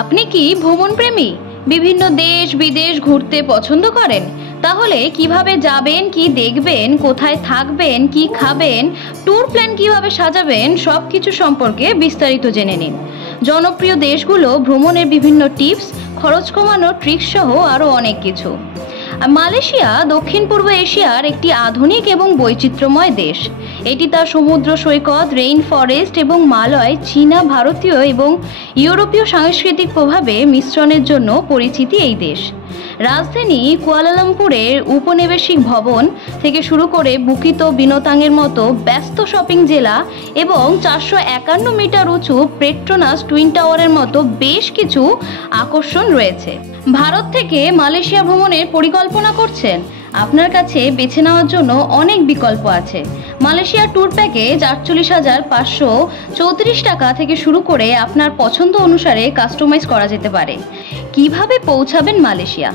আপনি কি ভ্রমণ প্রেমী? বিভিন্ন দেশ বিদেশ ঘুরতে পছন্দ করেন? তাহলে কিভাবে যাবেন, কি দেখবেন, কোথায় থাকবেন, কি খাবেন, ট্যুর প্ল্যান কিভাবে সাজাবেন সবকিছু সম্পর্কে বিস্তারিত জেনে নিন। জনপ্রিয় দেশগুলো, ভ্রমণের বিভিন্ন টিপস, খরচ কমানোর ট্রিক্স সহ আরও অনেক কিছু। মালয়েশিয়া দক্ষিণ পূর্ব এশিয়ার একটি আধুনিক এবং বৈচিত্র্যময় দেশ। এটি তার সমুদ্র সৈকত, রেইন ফরেস্ট এবং মালয়, চীনা, ভারতীয় এবং ইউরোপীয় সাংস্কৃতিক প্রভাবে মিশ্রণের জন্য পরিচিতি এই দেশ। রাজধানী কুয়ালালামপুরের উপনিবেশিক ভবন থেকে শুরু করে বুকিত বিনোতাংয়ের মতো ব্যস্ত শপিং জেলা এবং 451 মিটার উঁচু পেট্রোনাস টুইন টাওয়ারের মতো বেশ কিছু আকর্ষণ রয়েছে। ভারত থেকে মালয়েশিয়া ভ্রমণের পরিকল্পনা করছেন? আপনার কাছে বেছে নেওয়ার জন্য অনেক বিকল্প আছে। মালয়েশিয়া ট্যুর প্যাকেজ 48,534 টাকা থেকে শুরু করে আপনার পছন্দ অনুসারে কাস্টমাইজ করা যেতে পারে। কিভাবে পৌঁছাবেন মালয়েশিয়া?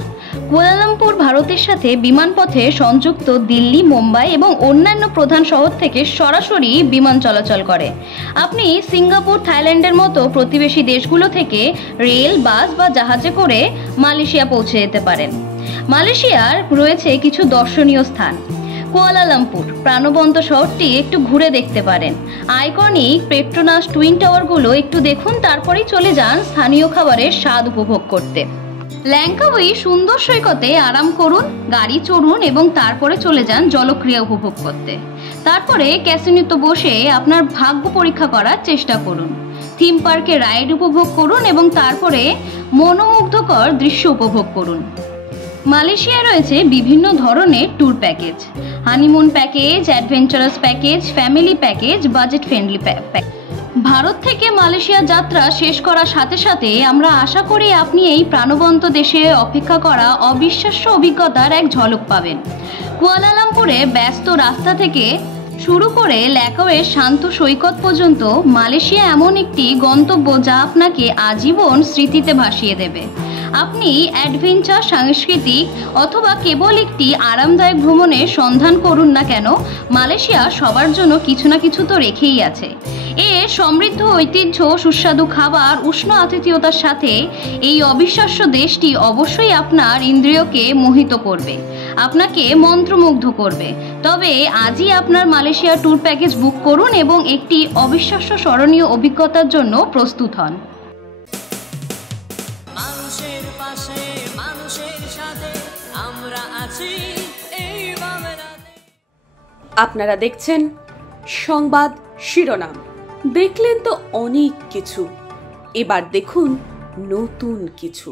কুয়ালালামপুর ভারতের সাথে বিমানপথে সংযুক্ত দিল্লি, মুম্বাই এবং অন্যান্য প্রধান শহর থেকে সরাসরি বিমান চলাচল করে। আপনি সিঙ্গাপুর, থাইল্যান্ডের মতো প্রতিবেশী দেশগুলো থেকে রেল, বাস বা জাহাজে করে মালয়েশিয়া পৌঁছে যেতে পারেন। মালয়েশিয়ার রয়েছে কিছু দর্শনীয় স্থান। কুয়ালালামপুর প্রাণবন্ত শহরটি একটু ঘুরে দেখতে পারেন। আইকনিক পেট্রোনাস টুইন টাওয়ারগুলো একটু দেখুন, তারপরেই চলে যান স্থানীয় খাবারের স্বাদ উপভোগ করতে। ল্যাংকাউই সুন্দর সৈকতে আরাম করুন, গাড়ি চড়ুন এবং তারপরে চলে যান জলক্রিয়া উপভোগ করতে। তারপরে ক্যাসিনোতে বসে আপনার ভাগ্য পরীক্ষা করার চেষ্টা করুন। থিম পার্কে রাইড উপভোগ করুন এবং তারপরে মনোমুগ্ধকর দৃশ্য উপভোগ করুন। মালয়েশিয়ায় রয়েছে বিভিন্ন ধরনের tour package: honeymoon package, adventurous package, family package, budget friendly package. Bharat থেকে মালয়েশিয়া যাত্রা শেষ করার সাথে সাথে আমরা আশা করি আপনি এই প্রাণবন্ত দেশে অপেক্ষা করা অবিশ্বাস্য অভিজ্ঞতার এক ঝলক পাবেন। কুয়ালালামপুরে ব্যস্ত রাস্তা থেকে শুরু করে ল্যাকাওয়ের শান্ত সৈকত পর্যন্ত মালয়েশিয়া এমন একটি গন্তব্য যা আপনাকে আজীবন স্মৃতিতে ভাসিয়ে দেবে। আপনি অ্যাডভেঞ্চার, সাংস্কৃতিক অথবা কেবল একটি আরামদায়ক ভ্রমণের সন্ধান করুন না কেন, মালয়েশিয়া সবার জন্য কিছু না কিছু তো রেখেই আছে। এর সমৃদ্ধ ঐতিহ্য, সুস্বাদু খাবার, উষ্ণ আতিথেয়তার সাথে এই অবিশ্বাস্য দেশটি অবশ্যই আপনার ইন্দ্রিয়কে মোহিত করবে, আপনাকে মন্ত্রমুগ্ধ করবে। তবে আজই আপনার মালয়েশিয়া ট্যুর প্যাকেজ বুক করুন এবং একটি অবিশ্বাস্য স্মরণীয় অভিজ্ঞতার জন্য প্রস্তুত হন। আপনারা দেখছেন সংবাদ শিরোনাম। দেখলেন তো অনেক কিছু, এবার দেখুন নতুন কিছু।